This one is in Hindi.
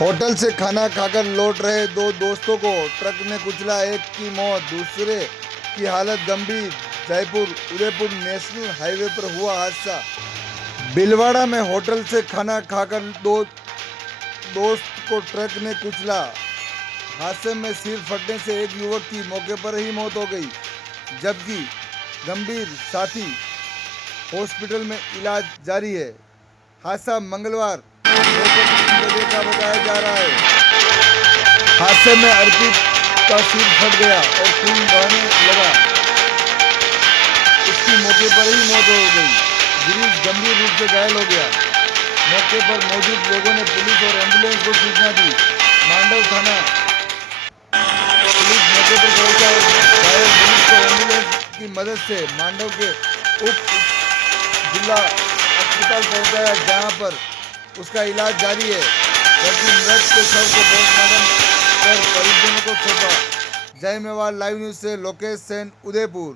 होटल से खाना खाकर लौट रहे दो दोस्तों को ट्रक ने कुचला, एक की मौत, दूसरे की हालत गंभीर। जयपुर उदयपुर नेशनल हाईवे पर हुआ हादसा। बिलवाड़ा में होटल से खाना खाकर दो दोस्त को ट्रक ने कुचला। हादसे में सिर फटने से एक युवक की मौके पर ही मौत हो गई, जबकि गंभीर साथी हॉस्पिटल में इलाज जारी है। हादसा मंगलवार दोपहर 3 बजे का बताया जा रहा है। हादसे में अर्पित का सिर फट गया और खून बहने लगा। उसकी मौके पर ही मौत हो गई। गिरीश गंभीर रूप से घायल हो गया। मौके पर मौजूद लोगों ने पुलिस और एम्बुलेंस को सूचना दी। मांडव थाना पुलिस मौके पर पहुंचा और घायल गिरीश को एम्बुलेंस की मदद से मांडव के उप जिला अस्पताल पहुंचाया, जहां पर उसका इलाज जारी है, जबकि मृत के शव को पोस्टमार्टम कर परिजनों को सौंपा। जय मेवाड़ लाइव न्यूज से लोकेश सेन, उदयपुर।